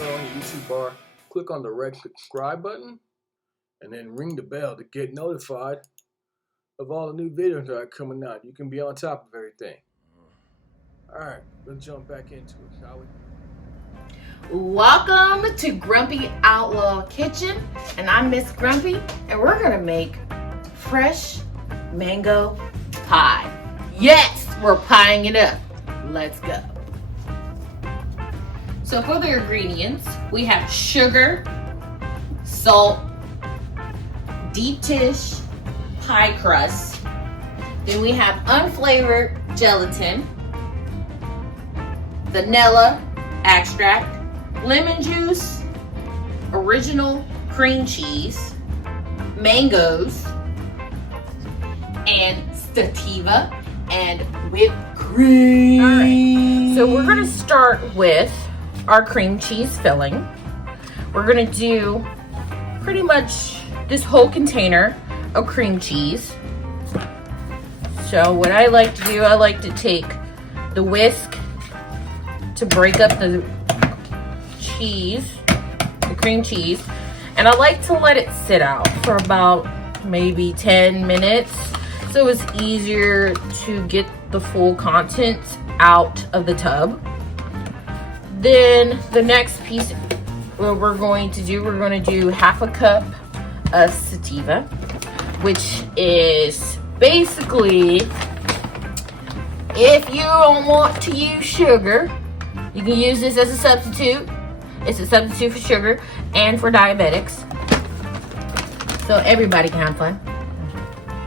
go on your YouTube bar, click on the red subscribe button, and then ring the bell to get notified of all the new videos that are coming out. You can be on top of everything. Alright, let's jump back into it, shall we? Welcome to Grumpy Outlaw Kitchen, and I'm Miss Grumpy, and we're gonna make fresh mango pie. Yes, we're pieing it up. Let's go. So for the ingredients, we have sugar, salt, deep dish pie crust. Then we have unflavored gelatin, vanilla extract, lemon juice, original cream cheese, mangoes, and sativa, and whipped cream. All right, so we're gonna start with our cream cheese filling. We're gonna do pretty much this whole container of cream cheese. So what I like to do, I like to take the whisk to break up the cheese, the cream cheese, and I like to let it sit out for about maybe 10 minutes so it's easier to get the full contents out of the tub. Then the next piece what we're going to do half a cup of sativa, which is basically, if you don't want to use sugar, you can use this as a substitute. It's a substitute for sugar and for diabetics, so everybody can have fun.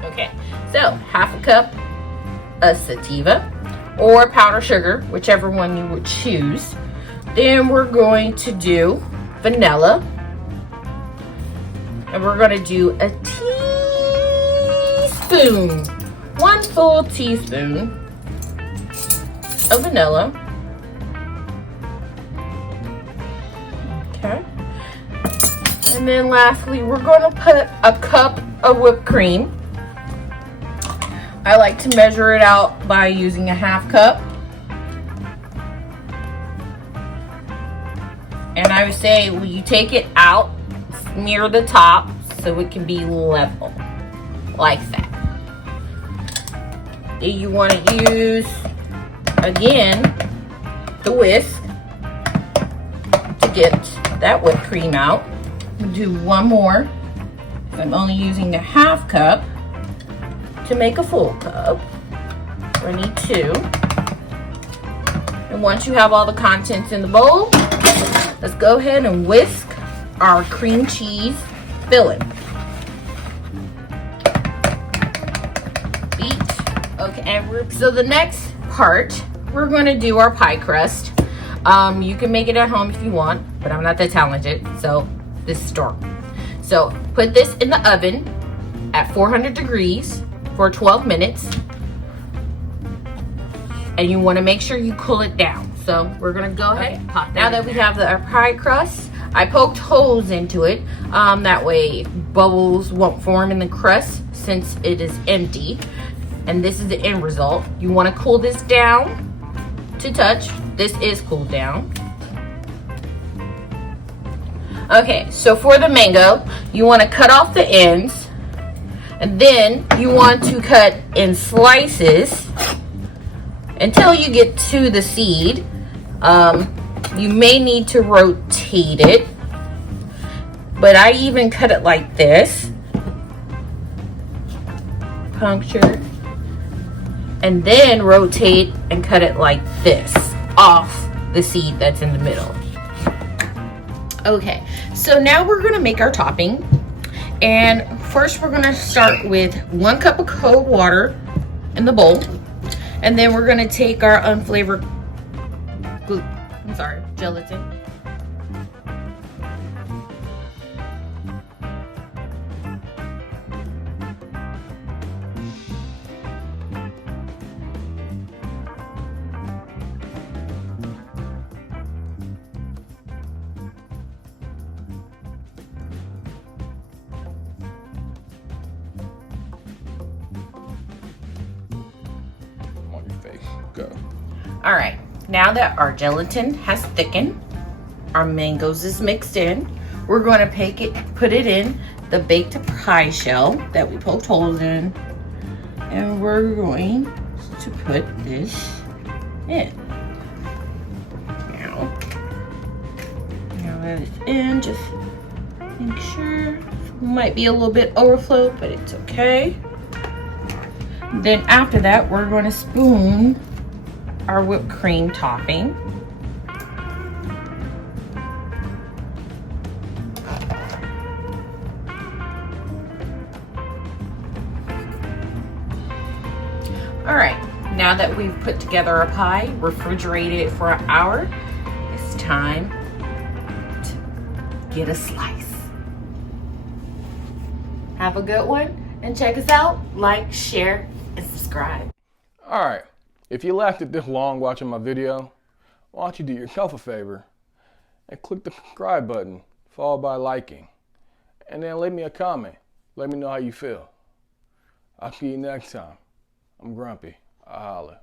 Okay, so half a cup of sativa or powdered sugar, whichever one you would choose. Then we're going to do vanilla, and we're going to do a teaspoon, one full teaspoon of vanilla. Okay. And then lastly, we're going to put a cup of whipped cream. I like to measure it out by using a half cup. And I would say, when you take it out, smear the top so it can be level, like that. Then you want to use, again, the whisk to get that whipped cream out. We'll do one more. I'm only using a half cup to make a full cup. I need two. And once you have all the contents in the bowl, let's go ahead and whisk our cream cheese filling. Beat. Okay, and so the next part, we're going to do our pie crust. You can make it at home if you want, but I'm not that talented, so this is store. So put this in the oven at 400 degrees for 12 minutes, and you want to make sure you cool it down. So we're gonna go ahead and pop. Now that we have our pie crust, I poked holes into it. That way bubbles won't form in the crust since it is empty. And this is the end result. You want to cool this down to touch. This is cooled down. Okay, so for the mango, you want to cut off the ends, and then you want to cut in slices until you get to the seed. You may need to rotate it, but I even cut it like this, puncture, and then rotate and cut it like this off the seed that's in the middle. Okay, so now we're gonna make our topping, and first we're gonna start with 1 cup of cold water in the bowl, and then we're gonna take our unflavored gelatin. On your face. Go. All right, now that our gelatin has thickened, our mangoes is mixed in. We're going to put it in the baked pie shell that we poked holes in. And we're going to put this in. Now that it's in, just make sure. Might be a little bit overflow, but it's okay. Then after that, we're going to spoon our whipped cream topping. All right, now that we've put together a pie, refrigerated it for an hour, it's time to get a slice. Have a good one, and check us out. Like, share, and subscribe. All right, if you lasted this long watching my video, why don't you do yourself a favor and click the subscribe button, followed by liking, and then leave me a comment. Let me know how you feel. I'll see you next time. I'm Grumpy. I'll holler.